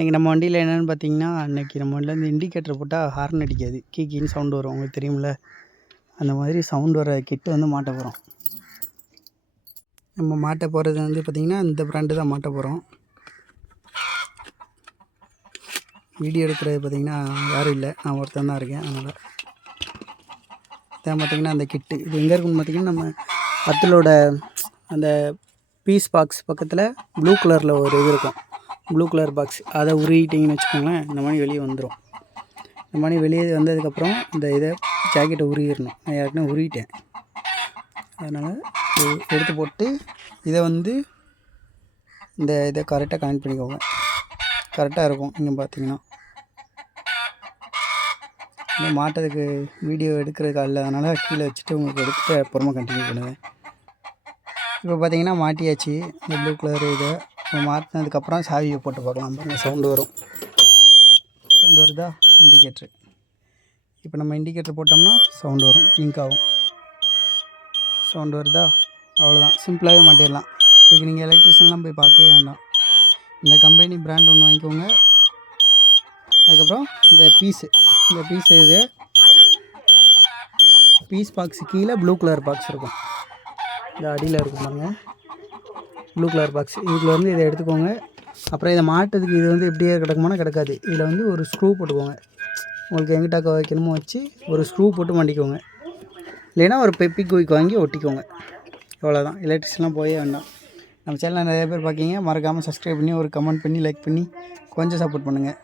இன்றைக்கி நம்ம வண்டியில் என்னென்னு பார்த்தீங்கன்னா, அன்றைக்கி நம்ம வண்டியில் இந்த இண்டிகேட்டர் போட்டால் ஹார்ன் அடிக்காது, கீன்னு சவுண்டு வரும். உங்களுக்கு தெரியுமில்ல, அந்த மாதிரி சவுண்டு வர கிட்டு வந்து மாட்ட போகிறோம். நம்ம மாட்ட போகிறது வந்து பார்த்திங்கன்னா இந்த பிராண்டு தான் மாட்ட போகிறோம். வீடியோ எடுக்கிறது பார்த்திங்கன்னா யாரும் இல்லை, நான் ஒருத்தன் தான் இருக்கேன். அதனால் இதான் பார்த்திங்கன்னா அந்த கிட்டு. இது எங்கே இருக்குன்னு பார்த்திங்கன்னா, நம்ம பத்தலோட அந்த பீஸ் பாக்ஸ் பக்கத்தில் ப்ளூ கலரில் ஒரு இது இருக்கும், ப்ளூ கலர் பாக்ஸ். அதை உருகிட்டிங்கன்னு வச்சுக்கோங்களேன், இந்த மாதிரி வெளியே வந்துடும். இந்த மாதிரி வெளியே வந்ததுக்கப்புறம் இந்த இதை ஜாக்கெட்டை உருகிடணும். நான் யாருக்குன்னா உருகிட்டேன். அதனால் எடுத்து போட்டு இதை வந்து இதை கரெக்டாக கனெக்ட் பண்ணிக்கோங்க. கரெக்டாக இருக்கும். நீங்கள் பார்த்தீங்கன்னா இன்னும் மாட்டதுக்கு வீடியோ எடுக்கிறதுக்கு இல்லை, அதனால் கீழே வச்சுட்டு உங்களுக்கு எடுத்துகிட்டு அப்புறமா கண்டினியூ பண்ணுவேன். இப்போ பார்த்தீங்கன்னா மாட்டியாச்சு இந்த ப்ளூ கலர் இதை. இப்போ மாட்டினதுக்கப்புறம் சாவியை போட்டு பார்க்கலாம். பாருங்கள், சவுண்டு வரும். சவுண்டு வருதா? இண்டிகேட்ரு. இப்போ நம்ம இண்டிகேட்டர் போட்டோம்னா சவுண்டு வரும், பிங்க் ஆகும். சவுண்டு வருதா? அவ்வளோதான், சிம்பிளாகவே மாட்டிடலாம். இதுக்கு நீங்கள் எலக்ட்ரிஷியன்லாம் போய் பார்க்கவே வேண்டாம். இந்த கம்பெனி பிராண்ட் ஒன்று வாங்கிக்கோங்க. அதுக்கப்புறம் இந்த பீஸு இது பீஸ் பாக்ஸு கீழே ப்ளூ கலர் பாக்ஸ் இருக்கும். இந்த அடியில் இருக்கும் பாருங்கள், ப்ளூ கலர் பாக்ஸ். இதில் வந்து இதை எடுத்துக்கோங்க. அப்புறம் இதை மாட்டுறதுக்கு இது வந்து எப்படியே கிடக்குமானா கிடக்காது. இதில் வந்து ஒரு ஸ்க்ரூ போட்டுக்கோங்க. உங்களுக்கு எங்கிட்ட வைக்கணுமோ வச்சு ஒரு ஸ்க்ரூ போட்டு மாட்டிக்கோங்க. இல்லைன்னா ஒரு பெப்பி குயிக் வாங்கி ஒட்டிக்கோங்க. இவ்வளோதான், எலக்ட்ரிஷியன்லாம் போயே வேண்டாம். நம்ம சேனலில் நிறைய பேர் பார்க்கிங்க. மறக்காமல் சப்ஸ்கிரைப் பண்ணி ஒரு கமெண்ட் பண்ணி லைக் பண்ணி கொஞ்சம் சப்போர்ட் பண்ணுங்கள்.